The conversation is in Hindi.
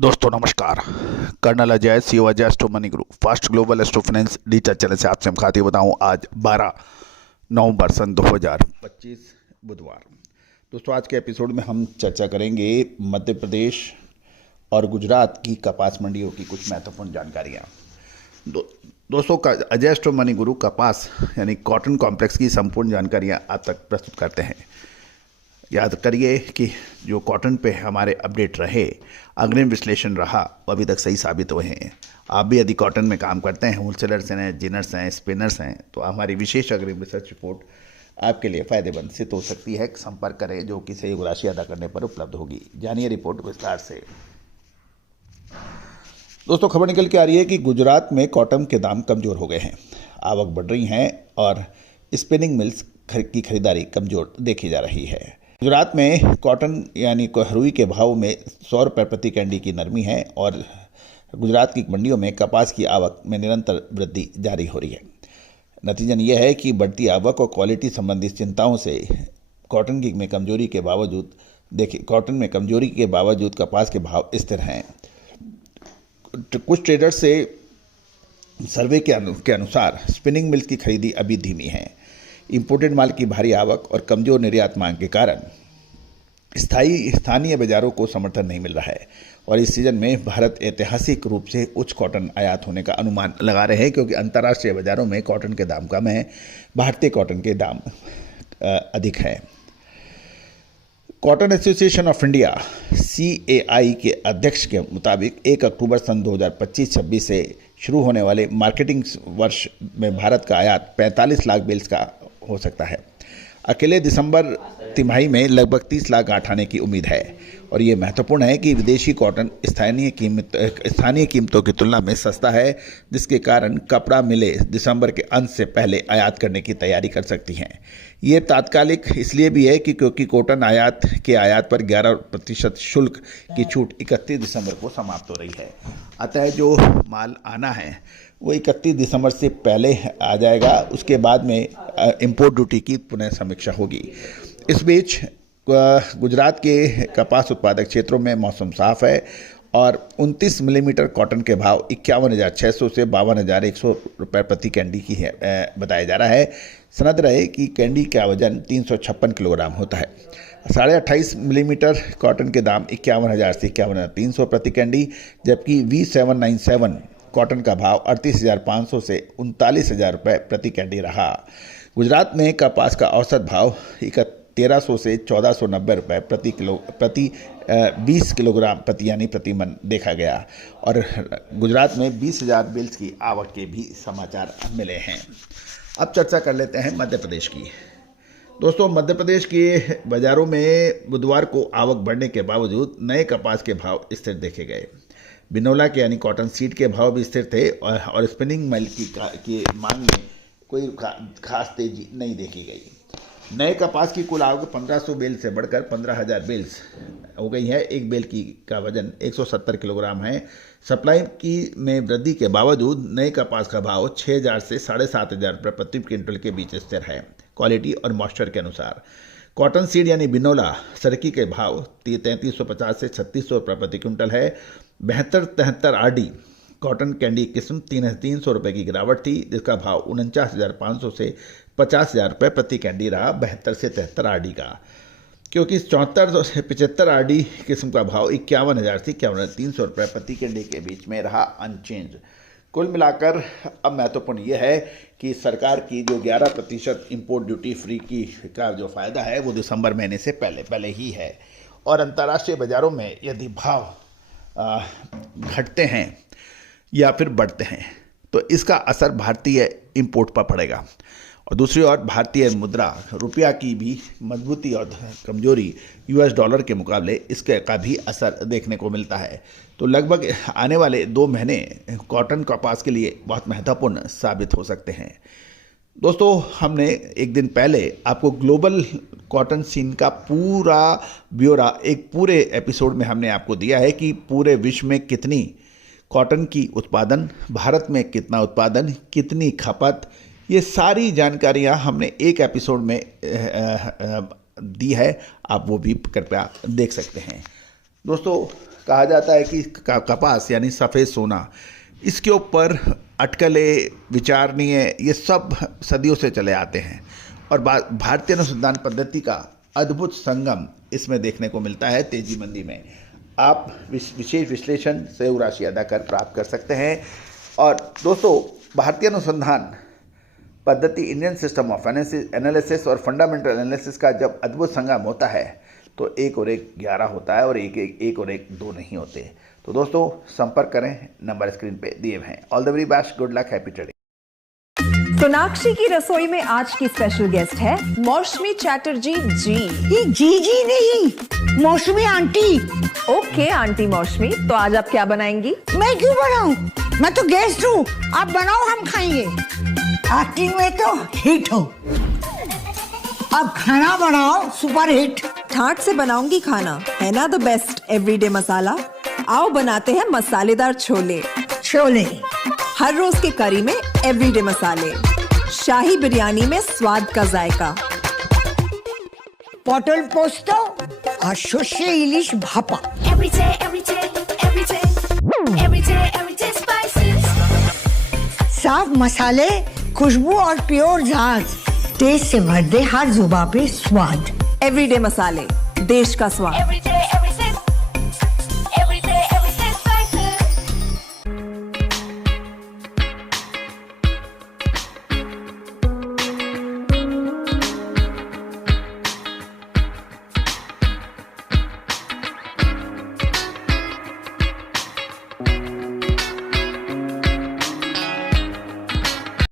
दोस्तों नमस्कार। Colonel Ajay CO Ajay astro money group fast global astro finance digital channel से आपसे हम खाते बताऊं। आज 12 नवंबर सन 2025 बुधवार। दोस्तों आज के एपिसोड में हम चर्चा करेंगे मध्य प्रदेश और गुजरात की कपास मंडियों की कुछ महत्वपूर्ण जानकारियां। दोस्तों अजय एस्ट्रो मनी गुरु कपास यानी कॉटन कॉम्प्लेक्स की संपूर्ण जानकारियां आप तक प्रस्तुत करते हैं। याद करिए कि जो कॉटन पे हमारे अपडेट रहे, अग्रिम विश्लेषण रहा, वो अभी तक सही साबित हुए हैं। आप भी यदि कॉटन में काम करते हैं, होलसेलर्स हैं, जिनर्स हैं, स्पिनर्स हैं, तो हमारी विशेष अग्रिम रिसर्च रिपोर्ट आपके लिए फ़ायदेमंद सिद्ध हो सकती है। संपर्क करें जो कि सहयोग राशि अदा करने पर उपलब्ध होगी। जानिए रिपोर्ट विस्तार से। दोस्तों खबर निकल के आ रही है कि गुजरात में कॉटन के दाम कमज़ोर हो गए हैं, आवक बढ़ रही हैं और स्पिनिंग मिल्स की खरीदारी कमज़ोर देखी जा रही है। गुजरात में कॉटन यानी रुई के भाव में 100 रुपये प्रति कैंडी की नरमी है और गुजरात की मंडियों में कपास की आवक में निरंतर वृद्धि जारी हो रही है। नतीजन यह है कि बढ़ती आवक और क्वालिटी संबंधी चिंताओं से कॉटन में कमजोरी के बावजूद कपास के भाव स्थिर हैं। कुछ ट्रेडर्स से सर्वे के अनुसार स्पिनिंग मिल्स की खरीदी अभी धीमी है। इंपोर्टेड माल की भारी आवक और कमजोर निर्यात मांग के कारण स्थानीय बाजारों को समर्थन नहीं मिल रहा है और इस सीजन में भारत ऐतिहासिक रूप से उच्च कॉटन आयात होने का अनुमान लगा रहे हैं, क्योंकि अंतर्राष्ट्रीय बाजारों में कॉटन के दाम कम हैं, भारतीय कॉटन के दाम अधिक हैं। Cotton association of India CAI के अध्यक्ष के मुताबिक 1 अक्टूबर सन 2025-26 से शुरू होने वाले मार्केटिंग वर्ष में भारत का आयात 45 लाख बेल्स का हो सकता है। अकेले दिसंबर तिमाही में लगभग 30 लाख गांठ आने की उम्मीद है और ये महत्वपूर्ण है कि विदेशी कॉटन स्थानीय कीमतों की तुलना में सस्ता है, जिसके कारण कपड़ा मिले दिसंबर के अंत से पहले आयात करने की तैयारी कर सकती हैं। ये तात्कालिक इसलिए भी है कि क्योंकि कॉटन आयात पर 11% शुल्क की छूट 31 दिसंबर को समाप्त हो रही है। अतः जो माल आना है वो 31 दिसंबर से पहले आ जाएगा। उसके बाद में इंपोर्ट ड्यूटी की पुनः समीक्षा होगी। इस बीच गुजरात के कपास उत्पादक क्षेत्रों में मौसम साफ है और 29 मिलीमीटर कॉटन के भाव 51,600 से 52,100 रुपये प्रति कैंडी की है बताया जा रहा है। सनद रहे कि कैंडी का वजन 356 किलोग्राम होता है। 28.5 मिलीमीटर कॉटन के दाम 51,000 से 51,300 प्रति कैंडी, जबकि V797 कॉटन का भाव 38,500 से 39,000 रुपये प्रति कैंडी रहा। गुजरात में कपास का औसत भाव 1,300 से 1,490 रुपये प्रति 20 किलोग्राम प्रति मन देखा गया और गुजरात में 20,000 बेल्स की आवक के भी समाचार मिले हैं। अब चर्चा कर लेते हैं मध्य प्रदेश की। दोस्तों मध्य प्रदेश के बाज़ारों में बुधवार को आवक बढ़ने के बावजूद नए कपास के भाव स्थिर देखे गए। बिनोला के यानी कॉटन सीड के भाव भी स्थिर थे और स्पिनिंग मिल की मांग में कोई खास तेजी नहीं देखी गई। नए कपास की कुल आवक 1500 बेल से बढ़कर 15,000 बेल्स हो गई है। एक बेल का वजन 170 किलोग्राम है। सप्लाई की में वृद्धि के बावजूद नए कपास का भाव 6,000 से 7,500 रुपये प्रति क्विंटल के बीच स्थिर है, क्वालिटी और मॉइस्चर के अनुसार। कॉटन सीड यानी बिनोला सरकी के भाव 3350 से 3600 रुपये प्रति क्विंटल है। 72-73 RD कॉटन कैंडी किस्म 300 रुपये की गिरावट थी, जिसका भाव 49,500 से 50,000 रुपये प्रति कैंडी रहा 72 से 73 RD का, क्योंकि 74 से 75 RD किस्म का भाव 51,000 से 51,300 रुपये प्रति कैंडी के बीच में रहा अनचेंज। कुल मिलाकर अब महत्वपूर्ण यह है कि सरकार की जो 11% इंपोर्ट ड्यूटी फ्री का जो फ़ायदा है वो दिसंबर महीने से पहले ही है और अंतर्राष्ट्रीय बाज़ारों में यदि भाव घटते हैं या फिर बढ़ते हैं तो इसका असर भारतीय इंपोर्ट पर पड़ेगा और दूसरी ओर भारतीय मुद्रा रुपया की भी मजबूती और कमजोरी US डॉलर के मुकाबले इसके का भी असर देखने को मिलता है। तो लगभग आने वाले 2 महीने कॉटन कपास के लिए बहुत महत्वपूर्ण साबित हो सकते हैं। दोस्तों हमने एक दिन पहले आपको ग्लोबल कॉटन सीन का पूरा ब्यौरा एक पूरे एपिसोड में हमने आपको दिया है कि पूरे विश्व में कितनी कॉटन की उत्पादन, भारत में कितना उत्पादन, कितनी खपत, ये सारी जानकारियां हमने एक एपिसोड में दी है। आप वो भी कृपया देख सकते हैं। दोस्तों कहा जाता है कि कपास यानी सफ़ेद सोना, इसके ऊपर अटकलें विचारणीय ये सब सदियों से चले आते हैं और भारतीय अनुसंधान पद्धति का अद्भुत संगम इसमें देखने को मिलता है तेजी मंदी में। आप विशेष विश्लेषण सहयोग राशि अदा कर प्राप्त कर सकते हैं। और दोस्तों भारतीय अनुसंधान पद्धति इंडियन सिस्टम ऑफ एनालिसिस और फंडामेंटल एनालिसिस का जब अद्भुत संगम होता है तो 1 और 1 11 होता है और 1 और 1 2 नहीं होते। तो दोस्तों संपर्क करें, नंबर स्क्रीन पे दिए हुए हैं। All the very best, good luck, happy trading. Sonakshi की रसोई में आज की स्पेशल गेस्ट है मौसमी चैटर्जी जी। ये जी नहीं, मौसमी आंटी। ओके आंटी मौसमी, तो आज आप क्या बनाएंगी? मैं क्यों बनाऊं? मैं तो गेस्ट हूँ, आप बनाओ, हम खाएंगे। एक्टिंग में तो हिट हो, अब खाना बनाओ सुपर हिट। ठाट से बनाऊंगी खाना, है ना द बेस्ट एवरीडे मसाला। आओ बनाते हैं मसालेदार छोले। छोले हर रोज के करी में एवरीडे मसाले, शाही बिरयानी में स्वाद का जायका। पटल पोस्तो और सर्षे इलिश भापा। साफ मसाले, खुशबू और प्योर झाग, टेस्ट से भर दे हर जुबान पे स्वाद। एवरीडे मसाले, देश का स्वाद।